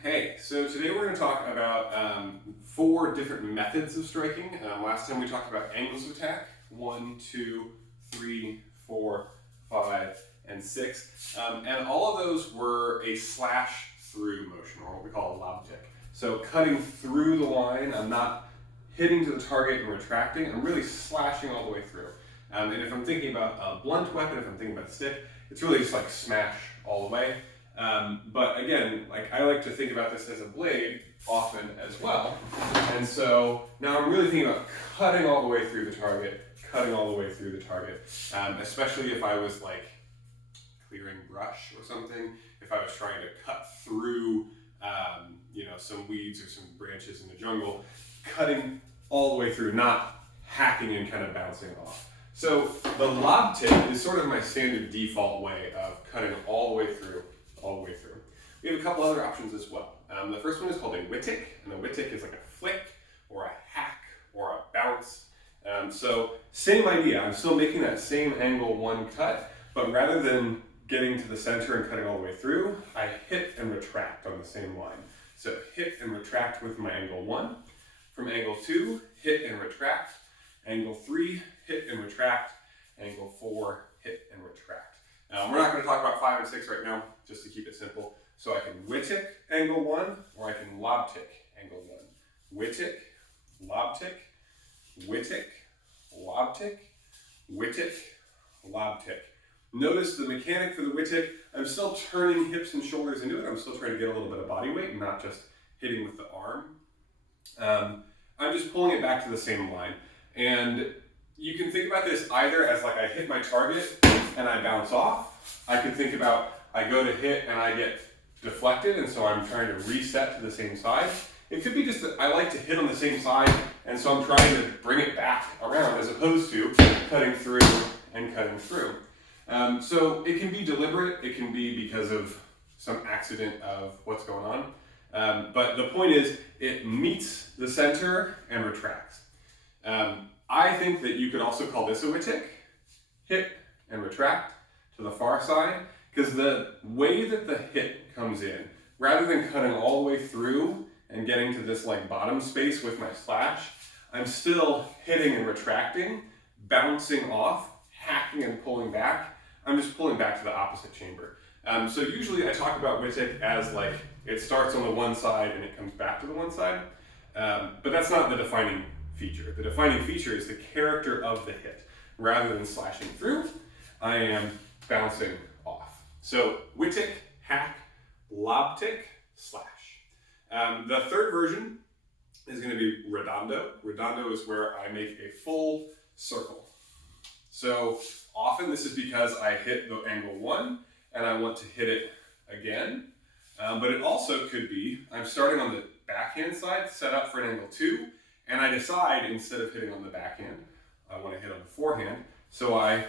Okay, so today we're going to talk about 4 different methods of striking. Last time we talked about angles of attack, 1, 2, 3, 4, 5, and 6. And all of those were a slash through motion, or what we call a Labtik. So cutting through the line, I'm not hitting to the target and retracting, I'm really slashing all the way through. And if I'm thinking about a blunt weapon, if I'm thinking about a stick, it's really just like smash all the way. But again, I like to think about this as a blade often as well. And so now I'm really thinking about cutting all the way through the target, cutting all the way through the target, especially if I was like clearing brush or something, if I was trying to cut through some weeds or some branches in the jungle, cutting all the way through, not hacking and kind of bouncing off. So the Labtik is sort of my standard default way of cutting all the way through. We have a couple other options as well. The first one is called a Witik, and the Witik is like a flick or a hack or a bounce. So same idea, I'm still making that same angle 1 cut, but rather than getting to the center and cutting all the way through, I hit and retract on the same line. So hit and retract with my angle 1. From angle 2, hit and retract. Angle 3, hit and retract. Angle 4, hit and retract. We're not going to talk about 5 and 6 right now, just to keep it simple. So I can Witik angle 1, or I can Labtik angle 1. Witik, Labtik, Witik, Labtik, Witik, Labtik. Notice the mechanic for the Witik, I'm still turning hips and shoulders into it. I'm still trying to get a little bit of body weight, not just hitting with the arm. I'm just pulling it back to the same line. And you can think about this either as like I hit my target and I bounce off. I could think about I go to hit and I get deflected, and so I'm trying to reset to the same side. It could be just that I like to hit on the same side, and so I'm trying to bring it back around as opposed to cutting through and cutting through. So it can be deliberate, it can be because of some accident of what's going on. But the point is, it meets the center and retracts. I think that you could also call this a Witik, hit and retract to the far side, because the way that the hit comes in, rather than cutting all the way through and getting to this like bottom space with my slash, I'm still hitting and retracting, bouncing off, hacking and pulling back. I'm just pulling back to the opposite chamber. So usually I talk about Witik as like it starts on the one side and it comes back to the one side, but that's not the defining feature. The defining feature is the character of the hit. Rather than slashing through, I am bouncing off. So Witik, hack, Labtik, slash. The third version is going to be Redondo. Redondo is where I make a full circle. So often this is because I hit the angle 1 and I want to hit it again. But it also could be I'm starting on the backhand side, set up for an angle 2, and I decide instead of hitting on the backhand, I want to hit on the forehand, so I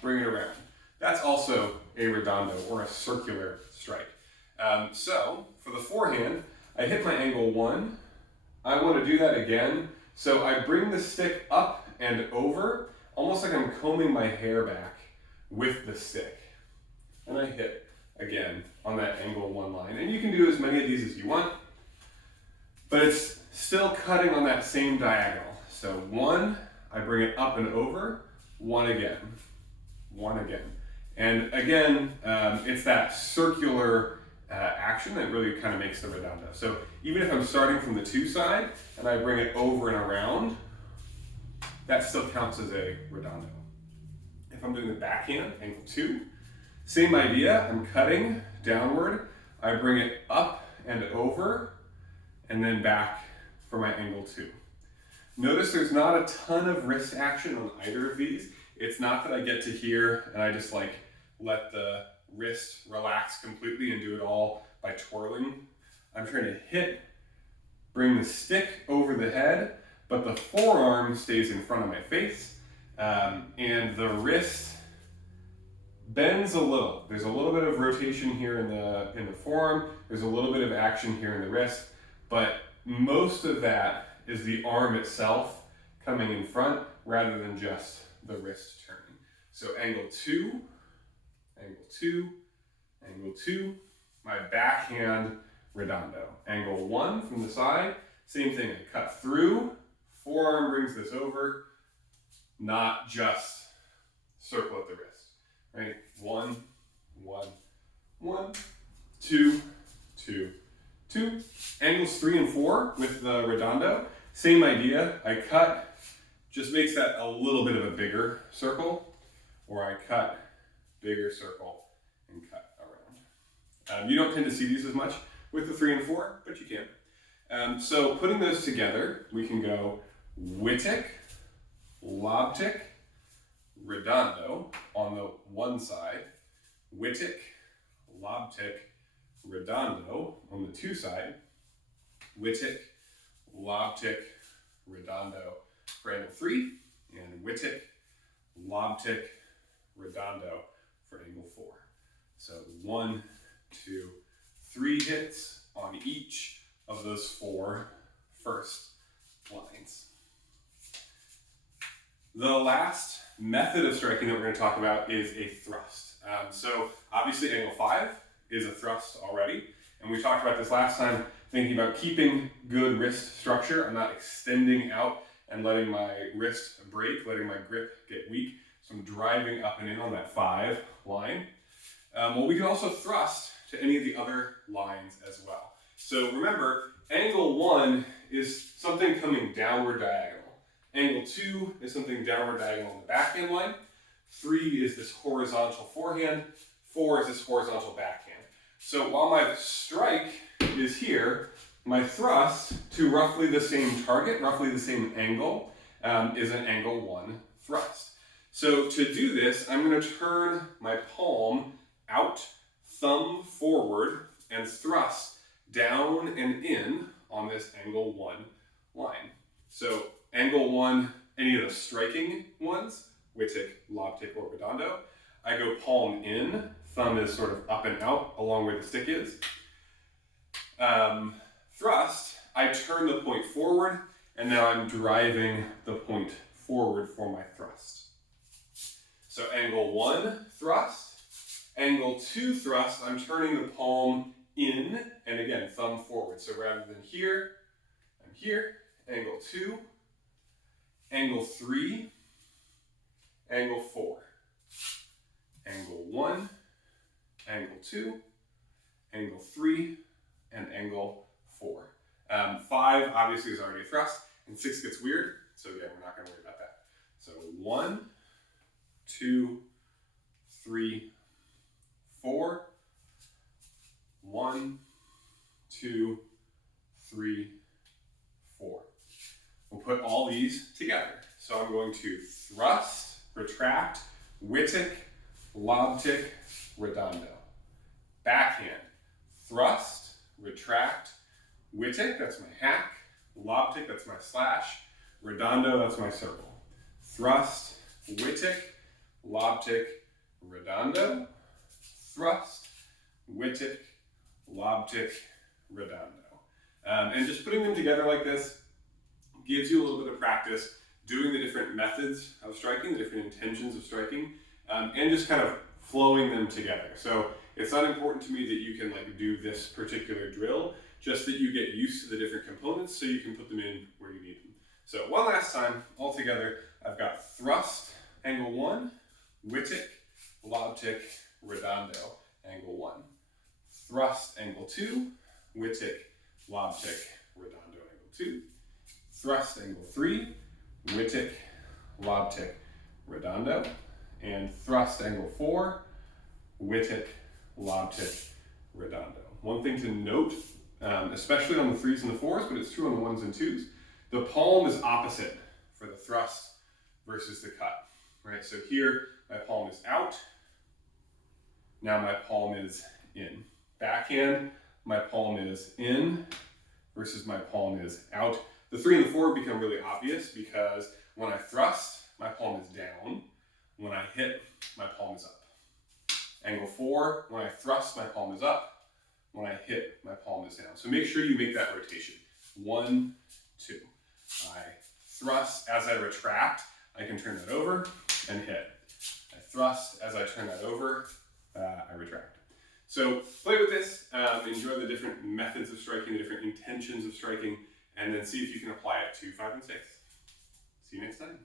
bring it around. That's also a Redondo, or a circular strike. So for the forehand, I hit my angle 1. I want to do that again, so I bring the stick up and over, almost like I'm combing my hair back with the stick. And I hit again on that angle 1 line. And you can do as many of these as you want, but it's still cutting on that same diagonal. So 1, I bring it up and over, 1 again, 1 again. And again, it's that circular action that really kind of makes the Redondo. So even if I'm starting from the 2 side and I bring it over and around, that still counts as a Redondo. If I'm doing the backhand, angle 2, same idea, I'm cutting downward, I bring it up and over, and then back for my angle 2. Notice there's not a ton of wrist action on either of these. It's not that I get to here and I just like let the wrist relax completely and do it all by twirling. I'm trying to hit, bring the stick over the head, but the forearm stays in front of my face, and the wrist bends a little. There's a little bit of rotation here in the forearm. There's a little bit of action here in the wrist, but most of that is the arm itself coming in front rather than just the wrist turning. So angle 2, angle 2, angle 2. My backhand Redondo. Angle 1 from the side, same thing, I cut through, forearm brings this over, not just circle at the wrist, right? 1, 1, 1, 2, 2, 2. Angles 3 and 4 with the Redondo, same idea. I cut, just makes that a little bit of a bigger circle, or I cut, bigger circle, and cut around. You don't tend to see these as much with the 3 and 4, but you can. So putting those together, we can go Witik, Labtik, Redondo on the one side, Witik, Labtik, Redondo on the two side, Witik, Labtik, Redondo for angle 3, and Witik, Labtik, Redondo for angle 4. So 1, 2, 3 hits on each of those 4 first lines. The last method of striking that we're going to talk about is a thrust. So obviously angle 5 is a thrust already, and we talked about this last time, thinking about keeping good wrist structure. I'm not extending out and letting my wrist break, letting my grip get weak. So I'm driving up and in on that 5 line. Well, we can also thrust to any of the other lines as well. So remember, angle 1 is something coming downward diagonal. Angle 2 is something downward diagonal on the backhand line. 3 is this horizontal forehand. 4 is this horizontal backhand. So while my strike is here, my thrust to roughly the same target, roughly the same angle, is an angle 1 thrust. So to do this, I'm going to turn my palm out, thumb forward, and thrust down and in on this angle 1 line. So angle 1, any of the striking ones, Witik, Labtik, or Redondo, I go palm in, thumb is sort of up and out along where the stick is. Thrust, I turn the point forward, and now I'm driving the point forward for my thrust. So angle 1 thrust, angle 2 thrust, I'm turning the palm in, and again, thumb forward. So rather than here, I'm here, angle 2, angle 3, angle 4, angle 1, angle 2, angle 3, and angle 4. 5 obviously is already a thrust, and 6 gets weird, so again, we're not going to worry about that. So 1, 2, 3, 4, 1, 2, 3, 4. We'll put all these together. So I'm going to thrust, retract, Witik, Labtik, Redondo. Backhand, thrust, retract, Witik, that's my hack, Labtik, that's my slash, Redondo, that's my circle. Thrust, Witik, Labtik, Redondo, thrust, Witik, Labtik, Redondo. And just putting them together like this gives you a little bit of practice doing the different methods of striking, the different intentions of striking, and just kind of flowing them together. So it's not important to me that you can do this particular drill, just that you get used to the different components so you can put them in where you need them. So one last time, all together, I've got thrust, angle 1, Witik, Labtik, Redondo, angle 1. Thrust, angle 2, Witik, Labtik, Redondo, angle 2. Thrust, angle 3, Witik, Labtik, Redondo. And thrust, angle 4, Witik, Labtik, Redondo. One thing to note, especially on the 3s and the 4s, but it's true on the 1s and 2s, the palm is opposite for the thrust versus the cut, right? So here, my palm is out. Now my palm is in. Backhand, my palm is in versus my palm is out. The 3 and the 4 become really obvious because when I thrust, my palm is down. When I hit, my palm is up. Angle 4, when I thrust, my palm is up. When I hit, my palm is down. So make sure you make that rotation. 1, 2. I thrust as I retract. I can turn that over and hit. I thrust as I turn that over. I retract. So play with this, enjoy the different methods of striking, the different intentions of striking, and then see if you can apply it to 5 and 6. See you next time.